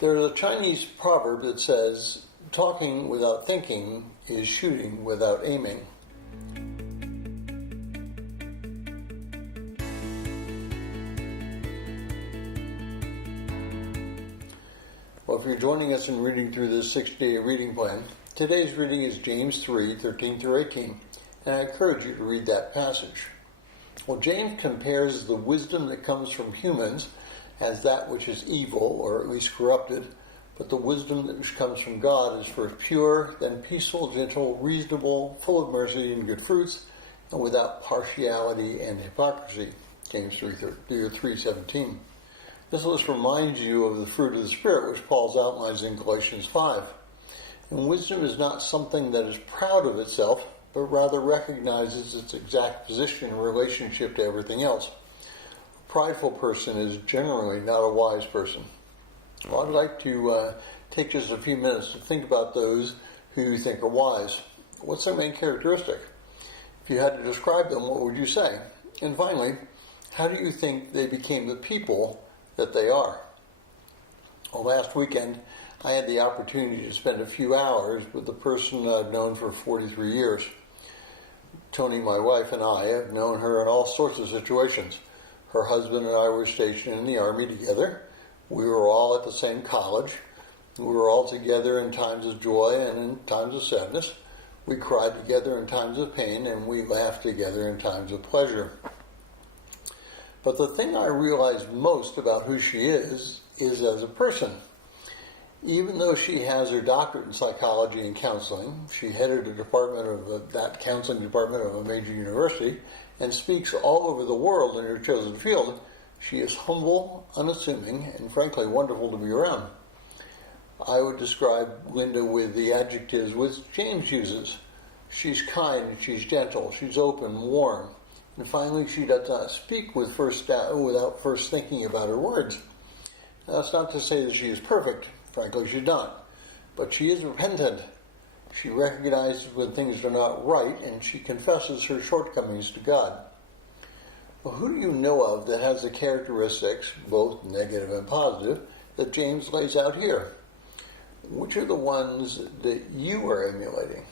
There's a Chinese proverb that says, talking without thinking is shooting without aiming. Well, if you're joining us in reading through this 6-day reading plan, today's reading is James 3, 13 through 18, and I encourage you to read that passage. Well, James compares the wisdom that comes from humans as that which is evil, or at least corrupted, but the wisdom that comes from God is first pure, then peaceful, gentle, reasonable, full of mercy and good fruits, and without partiality and hypocrisy. James 3:17. This list reminds you of the fruit of the Spirit, which Paul outlines in Galatians 5. And wisdom is not something that is proud of itself, but rather recognizes its exact position in relationship to everything else. A prideful person is generally not a wise person. Well, I'd like to take just a few minutes to think about those who you think are wise. What's their main characteristic? If you had to describe them, what would you say? And finally, how do you think they became the people that they are? Well, last weekend, I had the opportunity to spend a few hours with the person I've known for 43 years. Tony, my wife, and I have known her in all sorts of situations. Her husband and I were stationed in the Army together. We were all at the same college. We were all together in times of joy and in times of sadness. We cried together in times of pain, and we laughed together in times of pleasure. But the thing I realized most about who she is as a person. Even though she has her doctorate in psychology and counseling, she headed that counseling department of a major university and speaks all over the world in her chosen field, she is humble, unassuming, and frankly wonderful to be around. I would describe Linda with the adjectives which James uses. She's kind, she's gentle, she's open, warm, and finally she does not speak without first thinking about her words. Now, that's not to say that she is perfect. Frankly, she's not. But she is repentant. She recognizes when things are not right, and she confesses her shortcomings to God. Well, who do you know of that has the characteristics, both negative and positive, that James lays out here? Which are the ones that you are emulating?